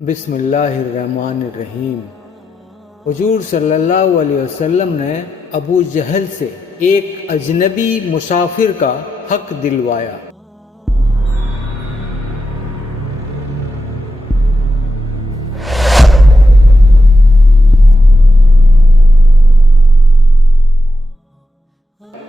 بسم اللہ الرحمن الرحیم۔ حضور صلی اللہ علیہ وسلم نے ابو جہل سے ایک اجنبی مسافر کا حق دلوایا۔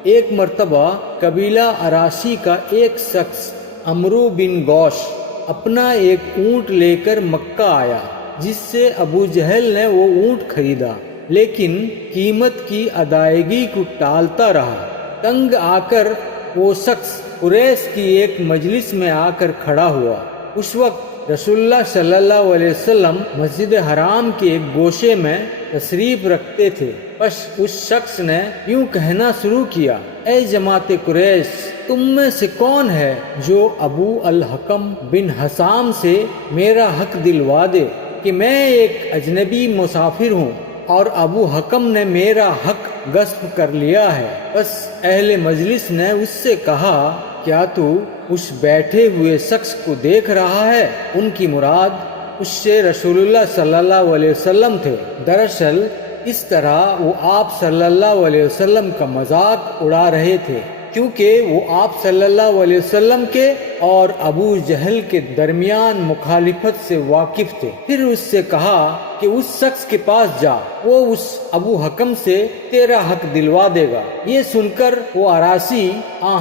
ایک مرتبہ قبیلہ اراسی کا ایک شخص عمرو بن گوش اپنا ایک اونٹ لے کر مکہ آیا، جس سے ابو جہل نے وہ اونٹ خریدا، لیکن قیمت کی ادائیگی کو ٹالتا رہا۔ تنگ آ کر وہ شخص قریش کی ایک مجلس میں آ کر کھڑا ہوا۔ اس وقت رسول اللہ صلی اللہ علیہ وسلم مسجد حرام کے ایک گوشے میں تشریف رکھتے تھے۔ بس اس شخص نے یوں کہنا شروع کیا: اے جماعت قریش، تم میں سے کون ہے جو ابو الحکم بن حسام سے میرا حق دلوا دے کہ میں ایک اجنبی مسافر ہوں اور ابو حکم نے میرا حق غصب کر لیا ہے؟ بس اہل مجلس نے اس سے کہا: کیا تو اس بیٹھے ہوئے شخص کو دیکھ رہا ہے؟ ان کی مراد اس سے رسول اللہ صلی اللہ علیہ وسلم تھے۔ دراصل اس طرح وہ آپ صلی اللہ علیہ وسلم کا مذاق اڑا رہے تھے، کیونکہ وہ آپ صلی اللہ علیہ وسلم کے اور ابو جہل کے درمیان مخالفت سے واقف تھے۔ پھر اس سے کہا کہ اس شخص کے پاس جا، وہ اس ابو حکم سے تیرا حق دلوا دے گا۔ یہ سن کر وہ اراسی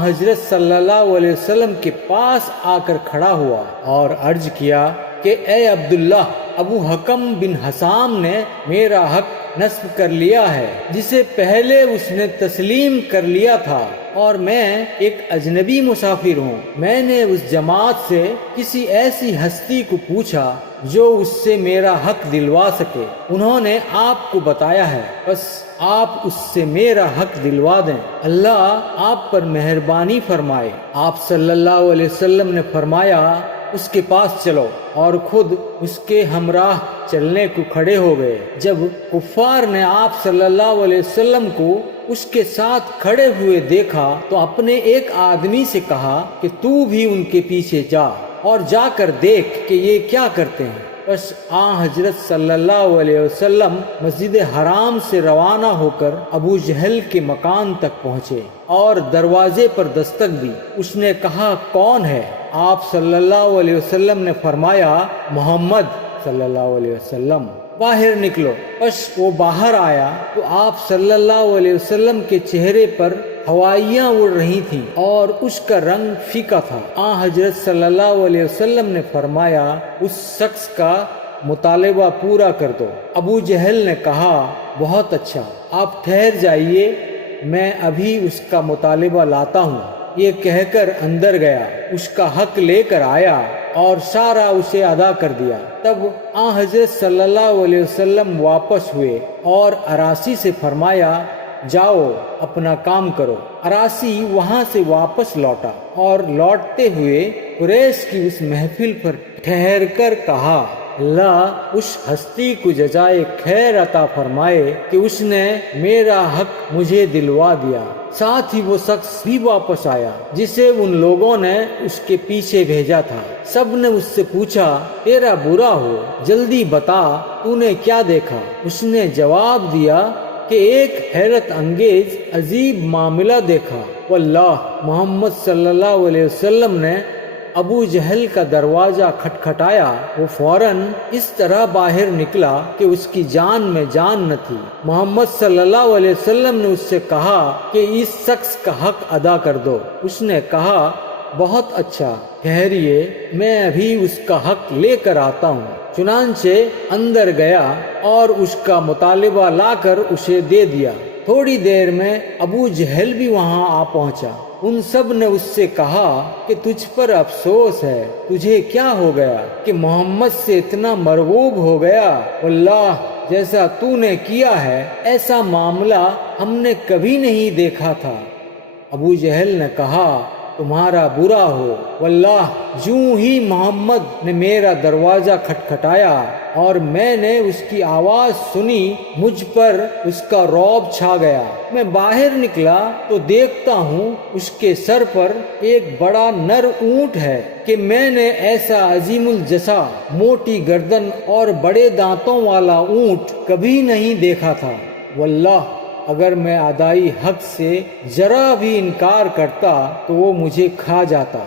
حضرت صلی اللہ علیہ وسلم کے پاس آ کر کھڑا ہوا اور عرض کیا کہ اے عبداللہ، ابو حکم بن حسام نے میرا حق نصب کر لیا ہے، جسے پہلے اس نے تسلیم کر لیا تھا، اور میں ایک اجنبی مسافر ہوں۔ میں نے اس جماعت سے کسی ایسی ہستی کو پوچھا جو اس سے میرا حق دلوا سکے، انہوں نے آپ کو بتایا ہے، بس آپ اس سے میرا حق دلوا دیں، اللہ آپ پر مہربانی فرمائے۔ آپ صلی اللہ علیہ وسلم نے فرمایا: اس کے پاس چلو، اور خود اس کے ہمراہ چلنے کو کھڑے ہو گئے۔ جب کفار نے آپ صلی اللہ علیہ وسلم کو اس کے ساتھ کھڑے ہوئے دیکھا تو اپنے ایک آدمی سے کہا کہ تو بھی ان کے پیچھے جا اور جا کر دیکھ کہ یہ کیا کرتے ہیں۔ بس حضرت صلی اللہ علیہ وسلم مسجد حرام سے روانہ ہو کر ابو جہل کے مکان تک پہنچے اور دروازے پر دستک دی۔ اس نے کہا: کون ہے؟ آپ صلی اللہ علیہ وسلم نے فرمایا: محمد صلی اللہ علیہ وسلم، باہر نکلو۔ بس وہ باہر آیا تو آپ صلی اللہ علیہ وسلم کے چہرے پر ہوائیاں اڑ رہی تھیں اور اس کا رنگ پھیکا تھا۔ حضرت صلی اللہ علیہ وسلم نے فرمایا: اس شخص کا مطالبہ پورا کر دو۔ ابو جہل نے کہا: بہت اچھا، آپ ٹھہر جائیے، میں ابھی اس کا مطالبہ لاتا ہوں۔ یہ کہہ کر اندر گیا، اس کا حق لے کر آیا اور سارا اسے ادا کر دیا۔ تب حضرت صلی اللہ علیہ وسلم واپس ہوئے اور اراسی سے فرمایا: جاؤ اپنا کام کرو۔ اراسی وہاں سے واپس لوٹا اور لوٹتے ہوئے قریش کی اس محفل پر ٹھہر کر کہا: اللہ اس ہستی کو جزائے خیر عطا فرمائے کہ اس نے میرا حق مجھے دلوا دیا۔ ساتھ ہی وہ شخص بھی واپس آیا جسے ان لوگوں نے اس کے پیچھے بھیجا تھا۔ سب نے اس سے پوچھا: تیرا برا ہو، جلدی بتا، تو نے کیا دیکھا؟ اس نے جواب دیا کہ ایک حیرت انگیز عجیب معاملہ دیکھا۔ واللہ محمد صلی اللہ علیہ وسلم نے ابو جہل کا دروازہ کھٹکھٹایا، وہ فوراً اس طرح باہر نکلا کہ اس کی جان میں جان نہ تھی۔ محمد صلی اللہ علیہ وسلم نے اس سے کہا کہ اس شخص کا حق ادا کر دو۔ اس نے کہا: بہت اچھا، ٹھہریے، میں ابھی اس کا حق لے کر آتا ہوں۔ چنانچہ اندر گیا اور اس کا مطالبہ لا کر اسے دے دیا۔ تھوڑی دیر میں ابو جہل بھی وہاں آ پہنچا۔ ان سب نے اس سے کہا کہ تجھ پر افسوس ہے، تجھے کیا ہو گیا کہ محمد سے اتنا مرغوب ہو گیا؟ واللہ جیسا تو نے کیا ہے ایسا معاملہ ہم نے کبھی نہیں دیکھا تھا۔ ابو جہل نے کہا: تمہارا برا ہو۔ واللہ یوں ہی محمد نے میرا دروازہ کھٹکھٹایا اور میں نے اس کی آواز سنی، مجھ پر اس کا رعب چھا گیا۔ میں باہر نکلا تو دیکھتا ہوں اس کے سر پر ایک بڑا نر اونٹ ہے کہ میں نے ایسا عظیم الجثہ، موٹی گردن اور بڑے دانتوں والا اونٹ کبھی نہیں دیکھا تھا۔ واللہ اگر میں ادائی حق سے ذرا بھی انکار کرتا تو وہ مجھے کھا جاتا۔